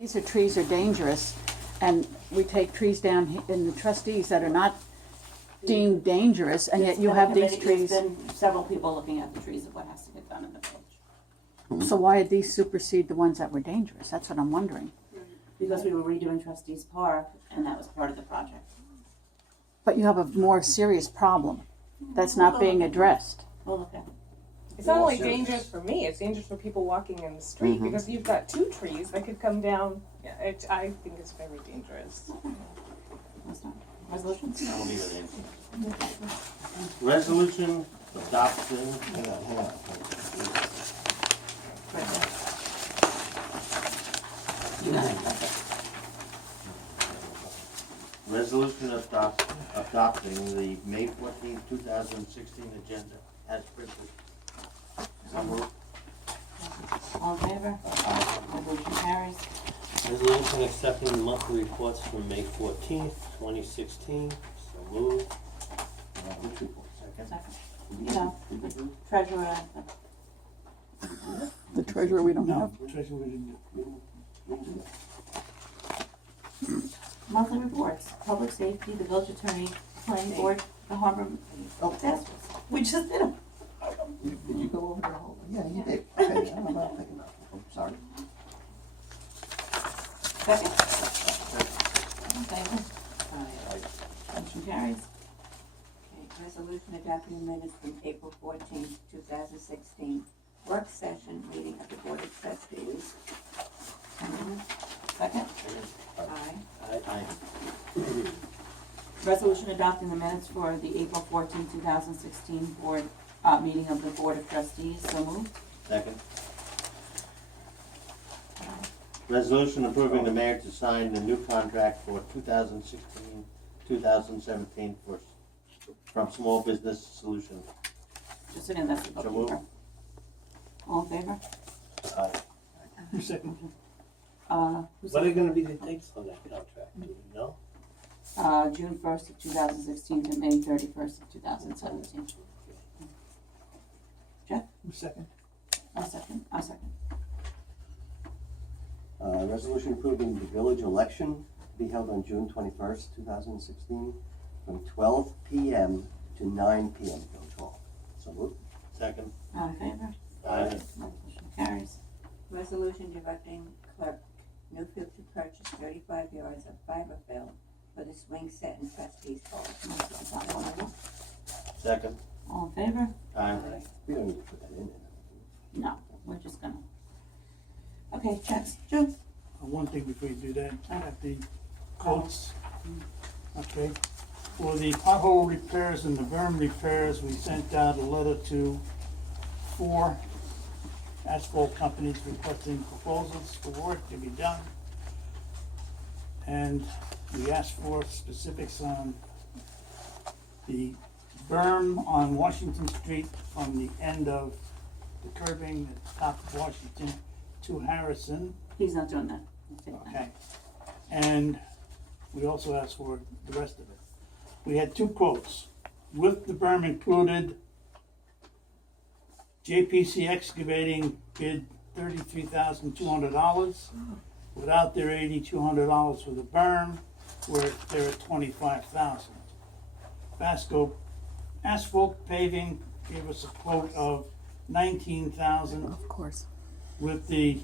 These trees are dangerous, and we take trees down in the trustees that are not deemed dangerous, and yet you have these trees. There's been several people looking at the trees of what has to get done in the village. So why did these supersede the ones that were dangerous? That's what I'm wondering. Because we were redoing Trustees Park, and that was part of the project. But you have a more serious problem that's not being addressed. We'll look at it. It's not only dangerous for me, it's dangerous for people walking in the street because you've got two trees that could come down. Yeah, I think it's very dangerous. That's not resolutions? I'll leave it in. Resolution adopting. Hang on. You got it. Okay. Resolution adopting the May 14th, 2016 agenda as printed. So moved. All in favor? Resolution carries. Resolution accepting the monthly reports from May 14th, 2016. So moved. Which report? Second. Second. You know, the treasurer, The treasurer we don't have. monthly reports, public safety, the village attorney, planning board, the harbor, that's, we just did them. Did you go over the whole? Yeah, you did. Okay, I'm not thinking about it. I'm sorry. Second? All in favor? Motion carries. Okay, resolution adopting minutes from April 14th, 2016, work session meeting of the Board of Trustees. Second? Aye. Aye. Resolution adopting the minutes for the April 14, 2016 board, meeting of the Board of Trustees, so moved. Second. Resolution approving the mayor to sign the new contract for 2016-2017 from Small Business Solutions. Just sitting, that's the So bookkeeper. moved. All in favor? Aye. Second. Who's What are gonna be the dates on that contract, do you know? June 1st of 2016 to May 31st of 2017. Jeff? Second. I'll second. Resolution approving the village election to be held on June 21st, 2016, from 12 p.m. to 9 p.m. Village Hall. So moved. Second. All in favor? Aye. Resolution carries. Resolution directing clerk Newfield to purchase 35 yards of fiber fill for the swing set in Trustees Hall. Second. All in favor? Aye. We don't need to put that in. No, we're just gonna. Okay, checks. Joe? One thing before you do that, I have the quotes. Okay, for the pothole repairs and the berm repairs, we sent out a letter to 4 asphalt companies requesting proposals for work to be done. And we asked for specifics on the berm on Washington Street from the end of the curbing at the top of Washington to Harrison. He's not doing that. He's taking that. Okay, and we also asked for the rest of it. We had 2 quotes, with the berm included. JPC Excavating bid $33,200, without their $8,200 for the berm, they're at $25,000. Vasco Asphalt Paving gave us a quote of $19,000. Of course. With the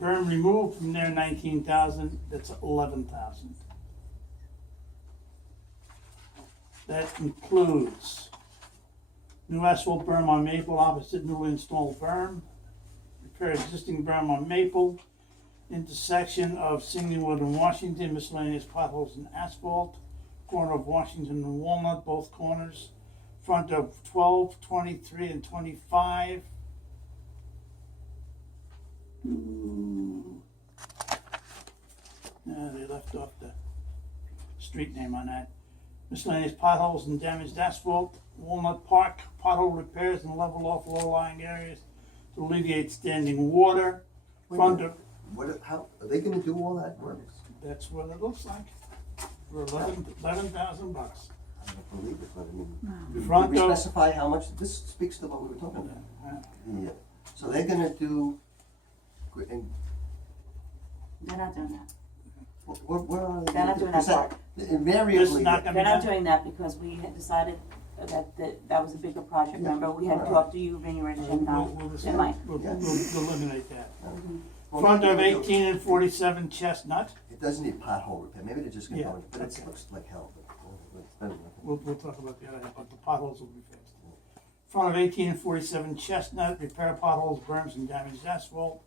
berm removed from there, 19,000, that's 11,000. That includes new asphalt berm on Maple opposite newly installed berm, repair existing berm on Maple, intersection of Singlewood and Washington, miscellaneous potholes and asphalt, corner of Washington and Walnut, both corners, front of 12, 23, and 25. They left off the street name on that. Miscellaneous potholes and damaged asphalt, Walnut Park, pothole repairs and level off low-lying areas to alleviate standing water. Front of, How, are they gonna do all that work? that's what it looks like, for $11,000. I don't believe it, but I mean, did Front we of- specify how much, this speaks to what we were talking about. Yeah, so they're gonna do, and They're not doing that. Where are they? They're not doing that part. Invariably. This is not gonna be They're not done. doing that because we had decided that was a bigger project, remember? We had talked to you, Vinnie Rich, and, and Mike. We'll eliminate that. Well, Front of maybe they'll- 18 and 47 Chestnut, It doesn't need pothole repair, maybe they're just gonna Yeah, go, but it okay. looks like hell, but it's better than nothing. we'll talk about the other half, but the potholes will be fixed. Front of 18 and 47 Chestnut, repair potholes, berms, and damaged asphalt.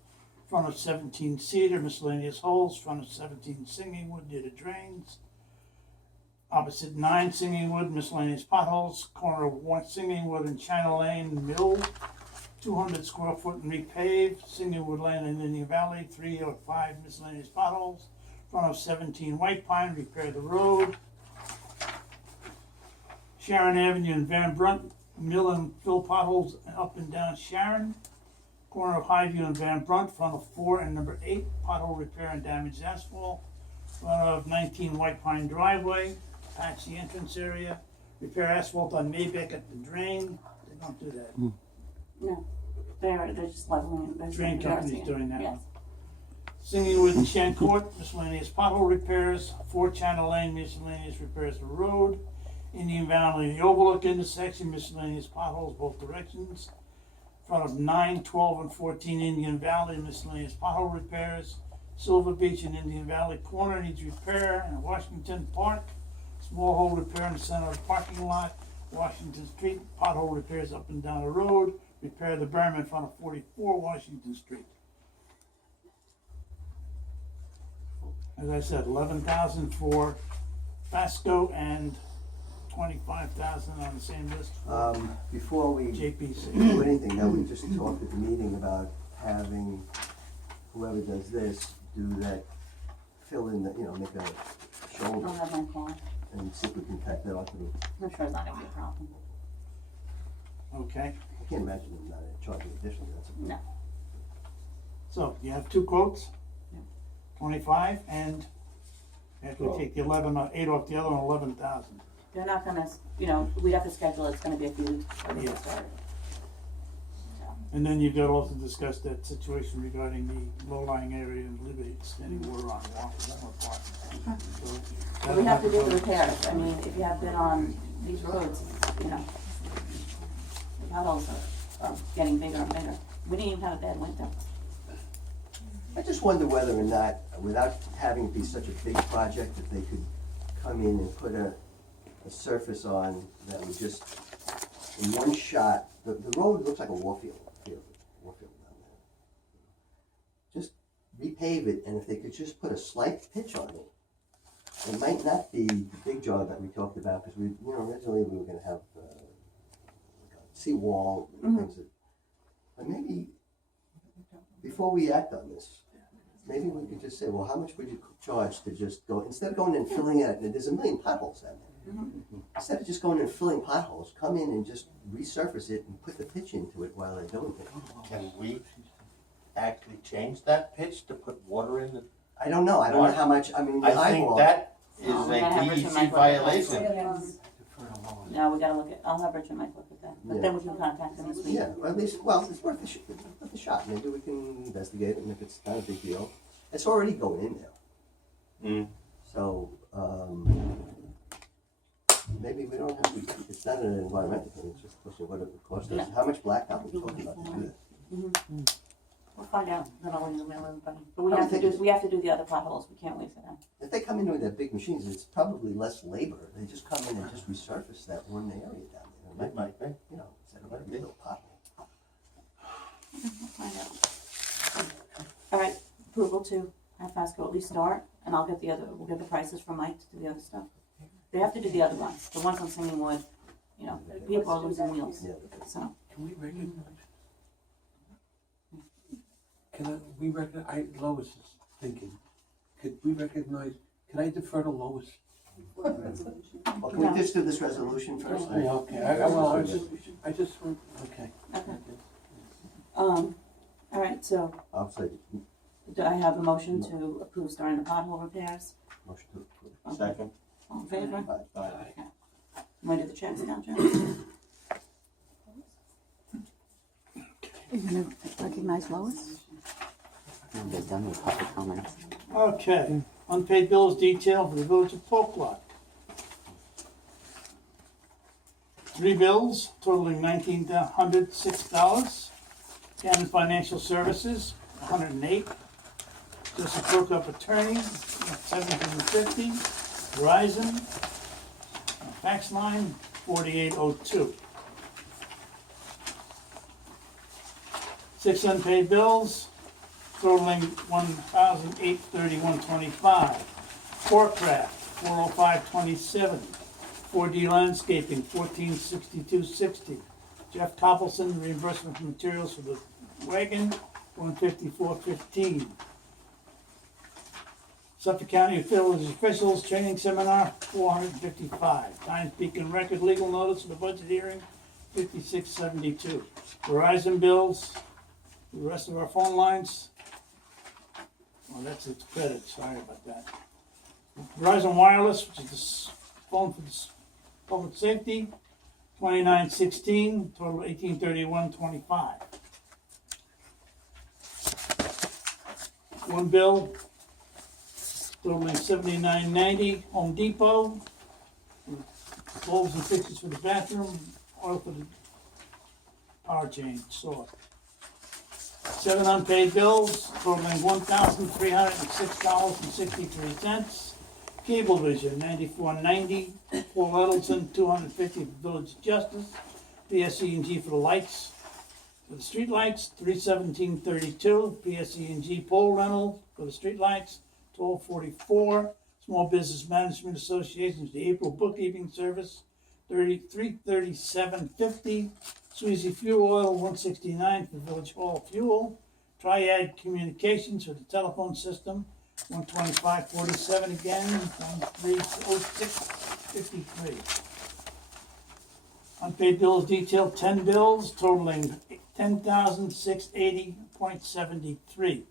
Front of 17 Cedar, miscellaneous holes. Front of 17 Singing Wood, near the drains. Opposite 9 Singing Wood, miscellaneous potholes. Corner of 1 Singing Wood and China Lane, Mill. 200 square foot and repaved. Singing Wood Lane in Indian Valley, 3 or 5 miscellaneous potholes. Front of 17 White Pine, repair the road. Sharon Avenue and Van Brunt, mill and fill potholes up and down Sharon. Corner of Highview and Van Brunt, front of 4 and number 8, pothole repair and damaged asphalt. Front of 19 White Pine driveway, patch the entrance area. Repair asphalt on Maybeck at the drain. They don't do that. No, they're just leveling it. They're Drain they're company's doing it. doing that. Yes. Singing with Shan Court, miscellaneous pothole repairs. 4 Channel Lane, miscellaneous repairs the road. Indian Valley, the Overlook intersection, miscellaneous potholes both directions. Front of 9, 12, and 14 Indian Valley, miscellaneous pothole repairs. Silver Beach and Indian Valley corner needs repair. And Washington Park, small hole repair in the center of the parking lot. Washington Street, pothole repairs up and down the road. Repair the berm in front of 44 Washington Street. As I said, 11,000 for Fasco and 25,000 on the same list for Before we JPC. do anything, now we just talked at the meeting about having whoever does this, do that, fill in the, make a I'll shoulder have my call. and see if we can tack that onto the, I'm sure it's not gonna be a problem. Okay, I can't imagine them not charging additionally, that's a. No. so you have 2 quotes? Yeah. 25 and after we take the 8 off the other one, 11,000. They're not gonna, we'd have to schedule, it's gonna be a few weeks before they Yeah. get started. And then you've got to also discuss that situation regarding the low-lying area and Liberty extending water on Walker Park. So, We have to do the repairs, I mean, if you have been on these roads, the potholes are getting bigger and bigger. We didn't even have a bad winter. I just wonder whether or not, without having it be such a big project, if they could come in and put a surface on that would just, in one shot, the road looks like a warfield down there. Just repave it, and if they could just put a slight pitch on it, it might not be the big job that we talked about, because originally we were gonna have, like a seawall, and things that, but maybe, before we act on this, maybe we could just say, well, how much would you charge to just go, instead of going and filling it, and there's a million potholes down there. Instead of just going and filling potholes, come in and just resurface it and put the pitch into it while they're doing it. Can we actually change that pitch to put water in the? I don't know how much, the I think eyeball. that is Oh, we gotta have a Rich and DEC Mike look at that. violation. No, we gotta look at, I'll have Rich and Mike look at that, but then we can contact them this week. Yeah, or at least, well, it's worth a shot, maybe we can investigate it, and if it's not a big deal, it's already going in there. Mm. So, maybe we don't have to, it's not an environmental thing, it's just a question of what it would cost us, how much blacktop are we talking about to do that? We'll find out, then I'll email everybody, but I think it's- we have to do the other potholes, we can't wait for them. If they come in with their big machines, it's probably less labor, they just come in and just resurface that one area down there. It might be. Instead of a little pothole. We'll find out. All right, approval to have Fasco at least start, and we'll get the prices from Mike to do the other stuff. They have to do the other ones, the ones on Singing Wood, people are losing wheels, Yeah. so. Can we recognize? Lois is thinking, can I defer to Lois? Well, can we just do this resolution first? Yeah, okay, I just want, okay. Okay. All right, so I'll say, do I have a motion to approve starting the pothole repairs? motion to approve. Okay. Second. All in favor? Aye. Want to do the checks now, Joe? Are you gonna recognize Lois? They're done with public comments. Okay, unpaid bills detailed for the village of Poquott. 3 bills totaling $1,906. Cannon Financial Services, $108. Joseph Poquott Attorney, $750. Verizon, fax line, 4802. 6 unpaid bills totaling $1,831.25. Corecraft, $405.27. 4D Landscaping, $1462.60. Jeff Coppelson, reimbursement for materials for the wagon, $154.15. Suffolk County Village Officials Training Seminar, $455. Times Beacon Record Legal Notice for the budget hearing, $56.72. Verizon bills, the rest of our phone lines. Oh, that's its credit, sorry about that. Verizon Wireless, which is the phone for the public safety, $29.16, total $1831.25. One bill totaling $79.90, Home Depot, bulbs and fixtures for the bathroom, oil for the power change, saw. 7 unpaid bills totaling $1,306.63. Cablevision, $94.90. Paul Edelson, $250 for Village Justice. PSE&G for the lights. For the street lights, $317.32. PSE&G pole rental for the street lights, $12.44. Small Business Management Association, the April bookkeeping service, $337.50. Sweezy Fuel Oil, $169 for Village Hall Fuel. Triad Communications for the telephone system, $125.47 again, $1306.53. Unpaid bills detailed, 10 bills totaling $10,680.73.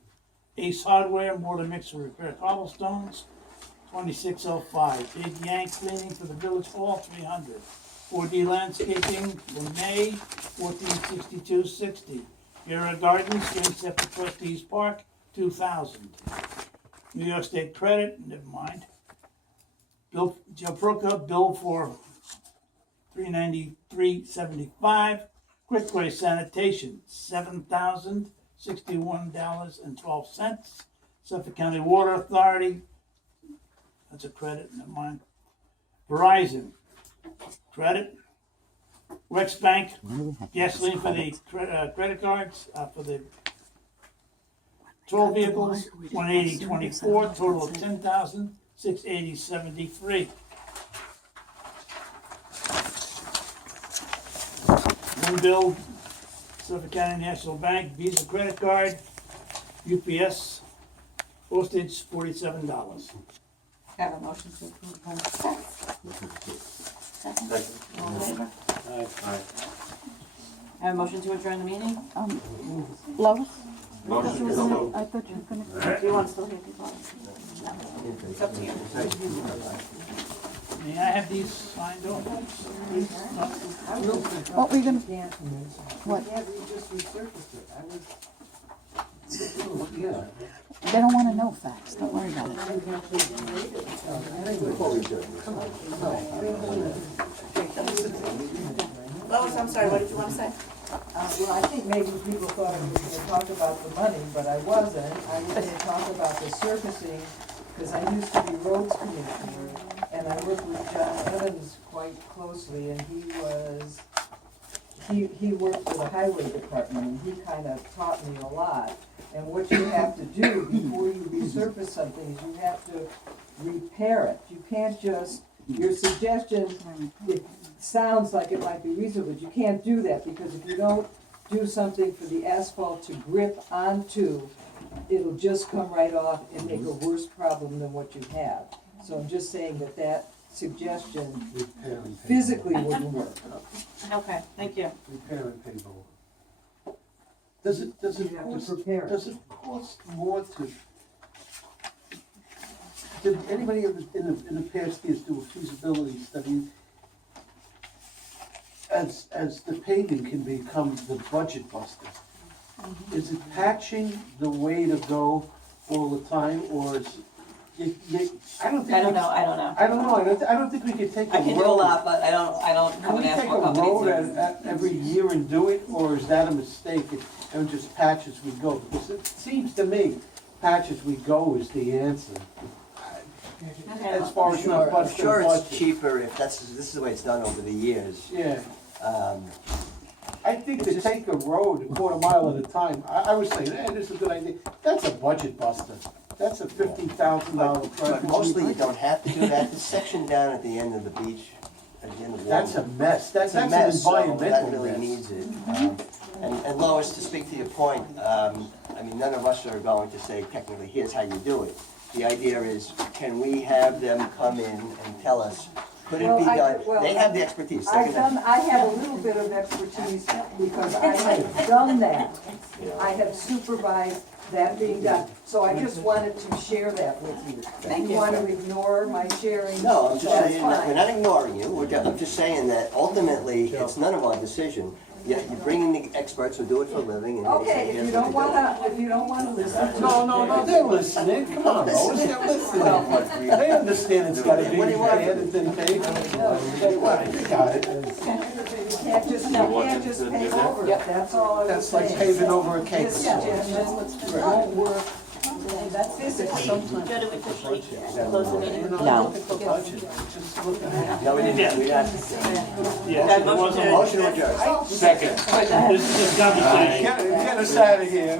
Ace Hardware, mortar mixer repair cobblestones, $26.05. Big Yank Cleaning for the Village Hall, $300. 4D Landscaping for May, $1462.60. Vera Gardens, James Trustees Park, $2,000. New York State Credit, never mind. Bill, Joe Poquott, bill for $393.75. Quickway Sanitation, $7,061.12. Suffolk County Water Authority, that's a credit, never mind. Verizon, credit. Wex Bank, gasoline for the credit cards, for the toll vehicles, $180.24, total of $10,680.73. One bill, Suffolk County National Bank, Visa credit card, UPS, postage, $47. Have a motion to approve the Second. All in favor? Have a motion to adjourn the meeting? Lois? Motion. I thought you were gonna. Do you want to still hear people? No. It's up to you. May I have these signed off? What were you gonna, what? They don't wanna know facts, don't worry about it. Lois, I'm sorry, what did you want to say? Well, I think maybe people thought I was gonna talk about the money, but I wasn't. I was gonna talk about the surfacing, because I used to be roads commissioner, and I worked with John Evans quite closely, and he worked for the highway department, and he kind of taught me a lot. And what you have to do before you resurface something is you have to repair it. You can't just, your suggestion, it sounds like it might be reasonable, but you can't do that, because if you don't do something for the asphalt to grip onto, it'll just come right off and make a worse problem than what you have. So I'm just saying that that suggestion Repair and pay. physically wouldn't work. Okay, thank you. Repair and pay both. Does it You have to prepare it. cost more to, did anybody in the past years do a feasibility study? As the paving can become the budget buster, is it patching the way to go, all the time, or is, I don't think. I don't we- know, I don't know. I don't think we could take a road. I can do a lot, but I don't have Can an we take asphalt a company road to. every year and do it, or is that a mistake and just patch as we go? Because it seems to me, patch as we go is the answer. As far as not I'm budget. sure it's cheaper if this is the way it's done over the years. Yeah, Um, I think to take a road a quarter mile at a time, I was saying, this is a good idea. That's a budget buster. That's a $50,000 But project. mostly you don't have to do that. The section down at the end of the beach, at the end of the That's a mess. That's It's a an mess, so environmental that really mess. needs it. And Lois, to speak to your point, I mean, none of us are going to say technically, here's how you do it. The idea is, can we have them come in and tell us, could it Well, be done? well, They have the expertise. They're gonna- I have a little bit of expertise because I have done that. I have supervised that being done. So I just wanted to share that with you. If you want to ignore my sharing, No, I'm just that's saying, that we're fine. not ignoring you, I'm just saying that ultimately, it's none of our decision. You bring in the experts who do it for a living and they say, Okay, here's if you what don't to do. wanna, if you don't wanna listen. No, they're listening. Come on, Lois, they're listening. They understand it's gotta be What do you want? paid and then paid. They got it. You can't just pay over it, that's all I was That's like saying. paving over a cake. This suggestion won't work. That's physics sometimes. Go to officially close the meeting. No. No, we didn't, we had Yeah, there was a motion. motion to adjourn. Second. This is a conversation. Get us out of here.